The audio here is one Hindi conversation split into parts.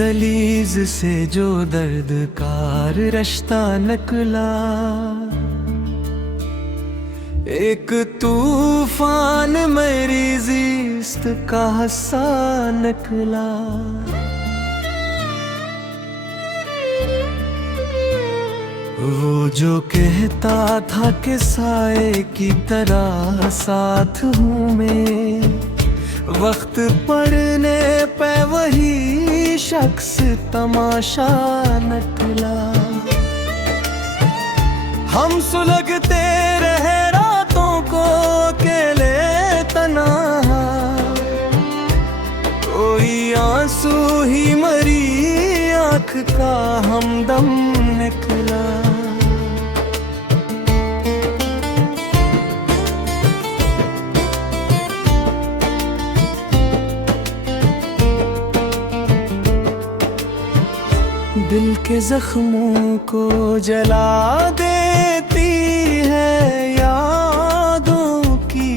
दहलीज से जो दर्द कार रिश्ता निकला, एक तूफान मेरी ज़िस्त का हिस्सा निकला। वो जो कहता था कि साए की तरह साथ हूँ मैं, वक्त पड़ने पे वही शख्स तमाशा निकला। हम सुलगते रहे रातों को अकेले तन्हा, कोई आंसू ही मरी आँख का हमदम निकला। दिल के जख्मों को जला देती है यादों की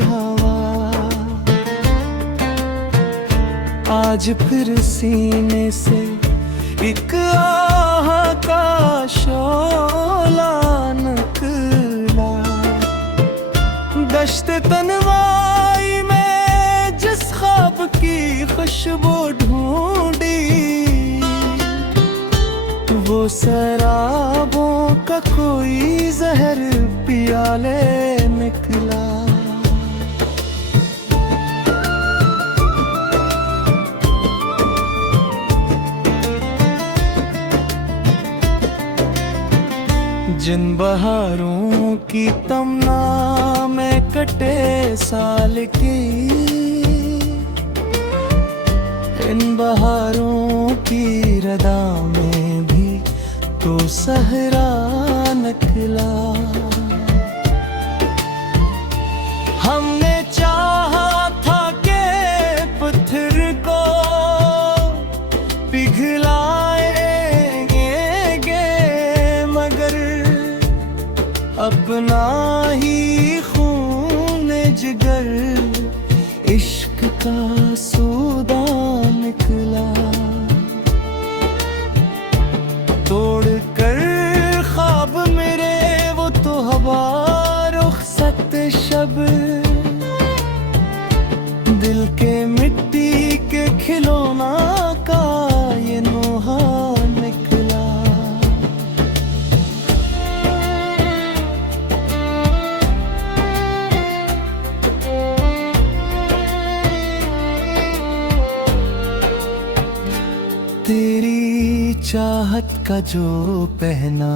हवा, आज फिर सीने से एक आह का शोला निकला। दश्त तन्वाई में जिस ख्वाब की खुशबू ढूंढी, वो शराबों का कोई जहर पियाले निकला। जिन बहारों की तमन्ना में कटे साल की, इन बहारों की रदा में भी तो सहरा निकला। हमने चाहा था कि पत्थर को पिघलाएंगे, मगर अपना ही खून जिगर इश्क का सौदा निकला। तोड़ कर ख्वाब मेरे वो तो हवा रुखसत शब, दिल के मिट्टी के खिलौना का ये नोहा निकला। तेरी चाहत का जो पहना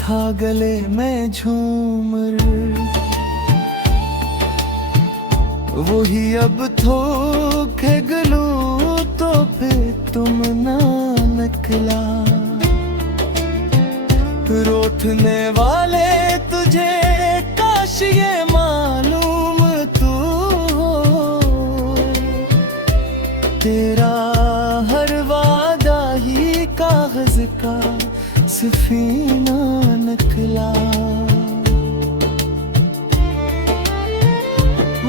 था गले में झूमर, वही अब थोके गलूं तो फिर तुम ना निकला। रोठने वाले तुझे काश ये मालूम तू हो, तेरा हर वादा ही कागज का सफीना निकला।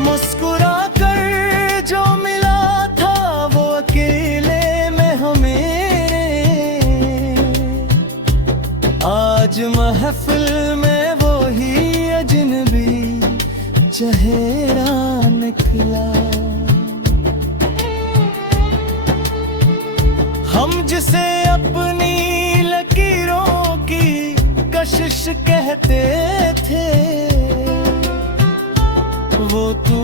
मुस्कुरा कर जो मिला था वो अकेले में हमें, आज महफिल में वो ही अजनबी चेहरा निकला। हम जिसे अपनी लकीरों की कशिश कहते थे, वो तू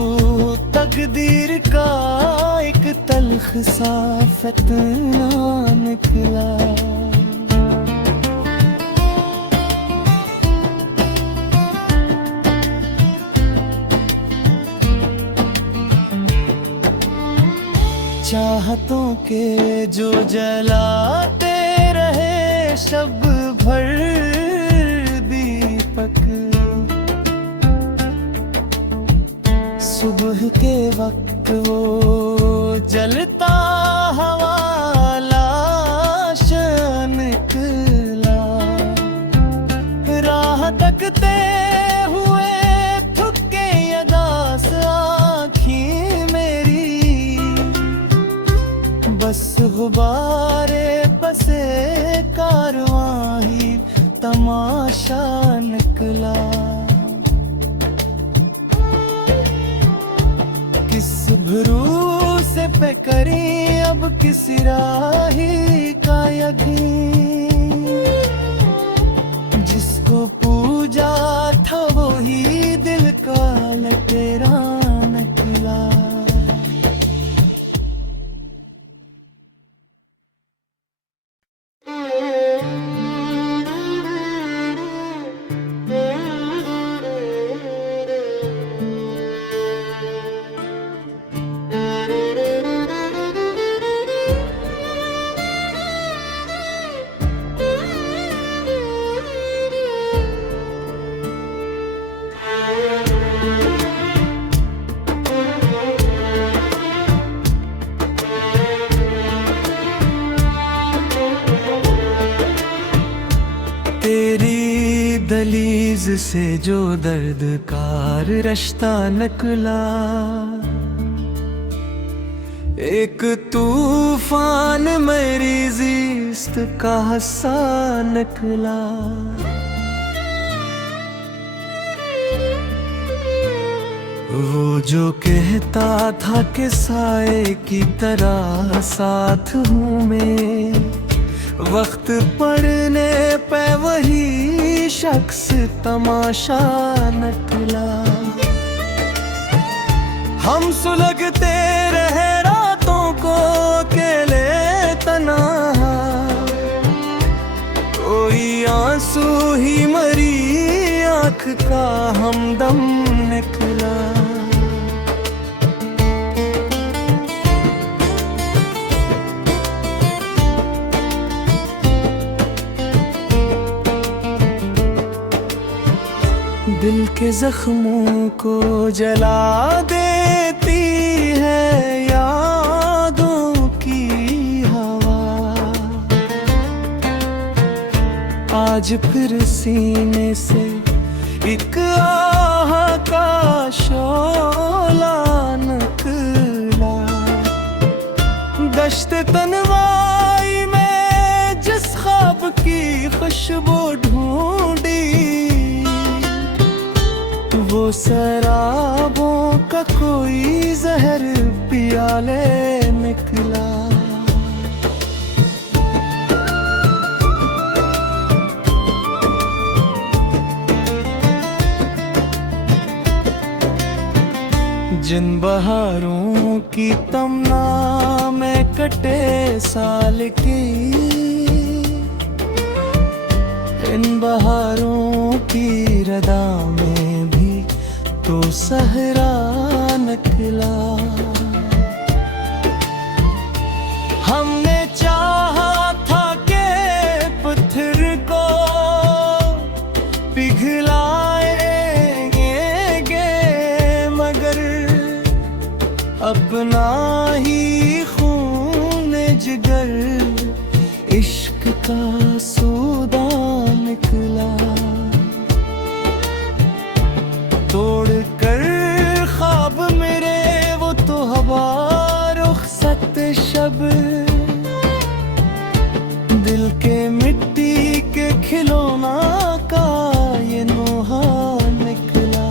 तकदीर का एक तल्ख सा फतना निकला। चाहतों के जो जलाते रहे शब भर दीपक, सुबह के वक्त वो जलता हवा लाश निकला। राह तकते हुए थके अदास आँखी मेरी, बस गुबार तमाशा निकला। किस भरोसे पे करें अब किसी राही का यकीन, जिसको पूजा था वो ही दिल का लटेरा निकला। तेरी दलीज से जो दर्द कार रिश्ता निकला, एक तूफान मेरी जिस्त का हस्सा निकला। वो जो कहता था कि साए की तरह साथ हूँ मैं, वक्त पड़ने पे वही शख्स तमाशा निकला। हम सुलगते रहे रातों को अकेले तन्हा, कोई आंसू ही मरी आँख का हमदम निकला। दिल के जख्मों को जला देती है यादों की हवा, आज फिर सीने से एक आह का शोला निकला। दश्त तन्वाई में जिस ख्वाब की खुशबू ढूंढी, वो शराबों का कोई जहर पियाले निकला। जिन बहारों की तमन्ना में कटे साल की, इन बहारों की रदा में भी तो सहरा निकला। हमने चाहा था कि पत्थर को पिघलाएंगे, मगर अपना ही खून जिगर इश्क का सौदा निकला। तोड़ कर ख्वाब मेरे वो तो हवा रुखसत शब, दिल के मिट्टी के खिलौना का ये नोहा निकला।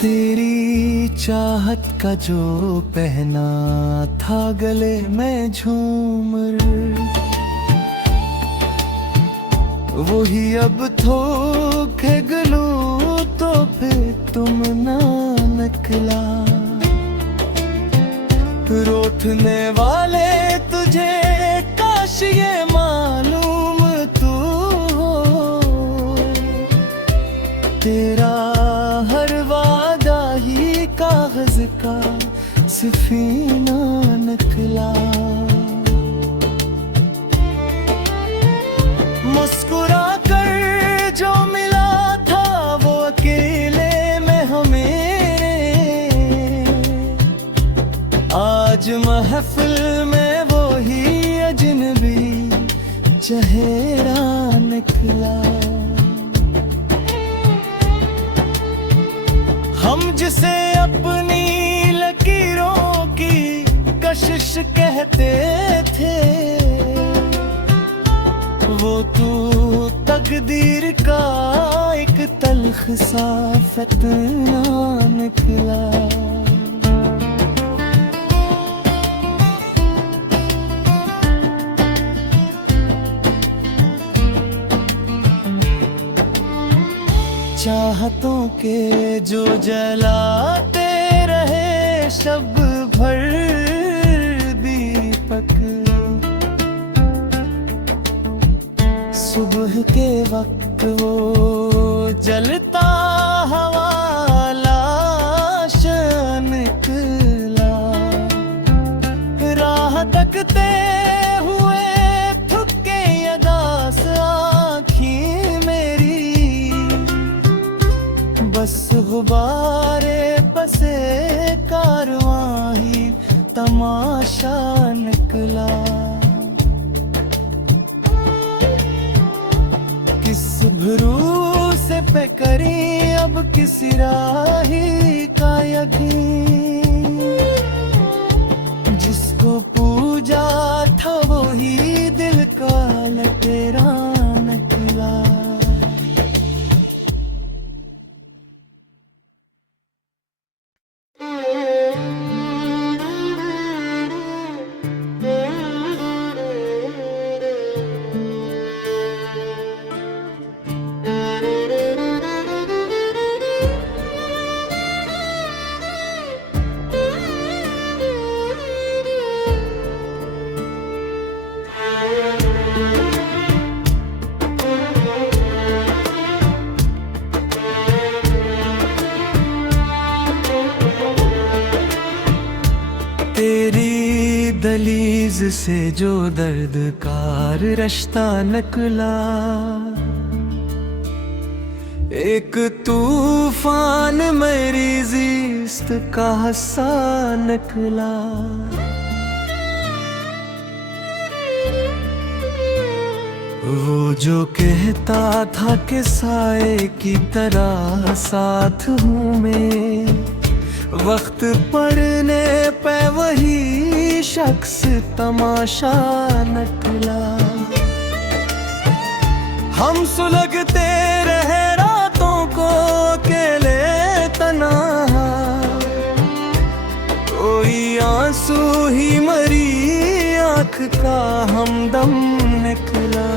तेरी चाहत का जो पहना था गले में झूमर, वही अब थोके गलू तो फिर तुम ना निकला। रोठने वाले तुझे काश ये मालूम तू हो, तेरा हर वादा ही कागज का सफीना निकला। मुस्कुरा कर जो मिला था वो अकेले में हमें, आज महफिल में वो ही अजनबी चेहरा निकला। तकदीर का एक तल्ख सा फतना निकला। चाहतों के जो जलाते रहे शब भर दीपक, सुबह के वक्त वो जलता हवा लाश निकला। राह तकते हुए थके अदास आँखें मेरी, बस गुब्बारे पसे कारवां ही तमाशा निकला। किस भरोसे पे करें अब किसी राही का यकीन, जिसको पूजा था वो ही दिल का लटेरा निकला। तेरी दलीज से जो दर्द कार रास्ता निकला, एक तूफान मेरी जिस्त का हस्सा निकला। वो जो कहता था कि साए की तरह साथ हूँ मैं, वक्त पड़ने पे वही शख्स तमाशा निकला। हम सुलगते रहे रातों को अकेले तन्हा, कोई आंसू ही मरी आँख का हमदम निकला।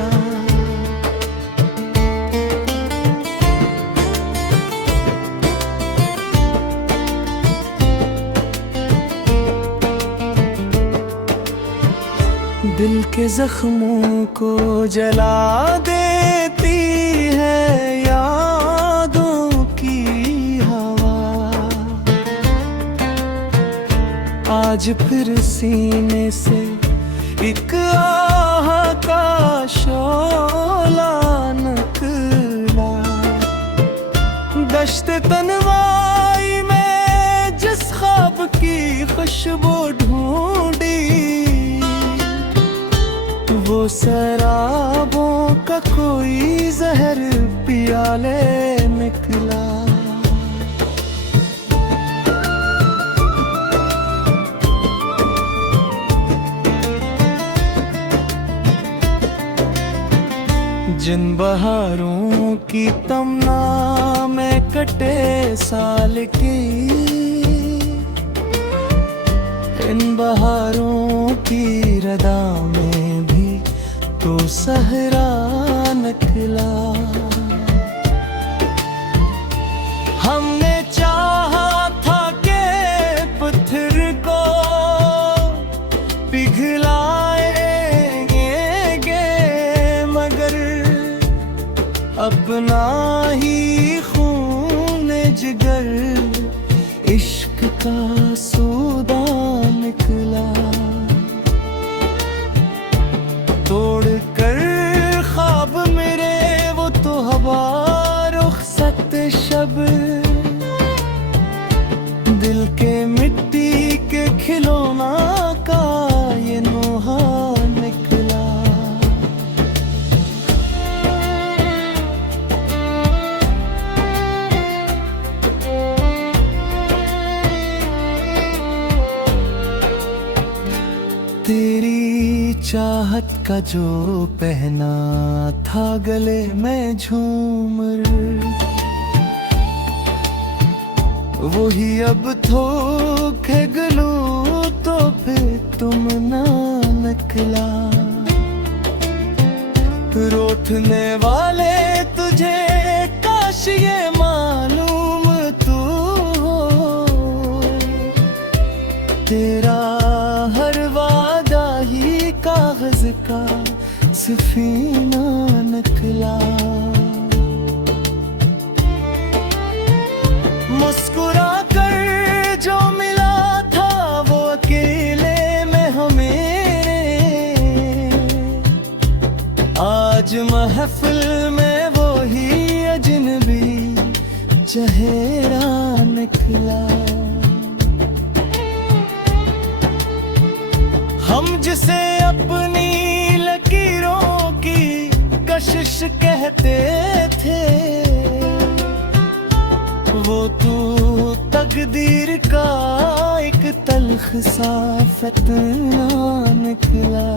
दिल के जख्मों को जला देती है यादों की हवा, आज फिर सीने से एक आह का शोला निकला। दश्त तन्वाई में जिस ख्वाब की खुशबू ढूंढी, वो शराबों का कोई जहर पियाले निकला। जिन बहारों की तमन्ना में कटे साल की, इन बहारों की रदा में भी तो सहरा निकला। हमने चाहा था कि पत्थर को पिघलाएंगे, मगर अपना ही खून जिगर इश्क का सौदा निकला। चाहत का जो पहना था गले में झूमर, वही अब थोके गलूं तो फिर तुम ना निकला। रोठने वाले तुझे काश ये मालूम तू हो, तेरा हर वादा ही कागज का सफीना निकला। मुस्कुरा कर जो मिला था वो अकेले में हमें, आज महफिल में वो ही अजनबी चेहरा निकला। हम जिसे अपनी लकीरों की कशिश कहते थे, वो तू तकदीर का एक तल्ख सा फतना निकला।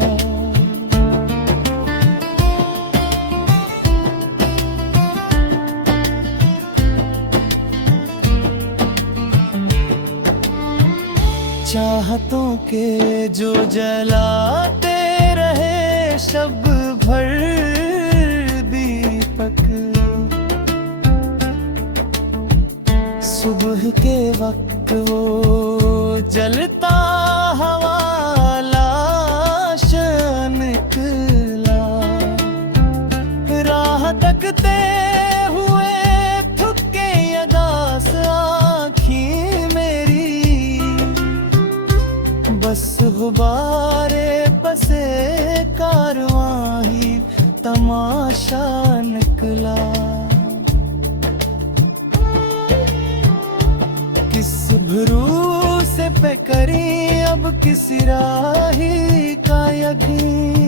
चाहतों के जो जलाते रहे शब भर दीपक, सुबह के वक्त वो जलता हवा लाश निकला। राह तकते हुए थके अदास आँखें मेरी, बस गुब्बारे पसे कारवां ही तमाशा निकला। किस भरोसे पे करें अब किस राही का यकीन,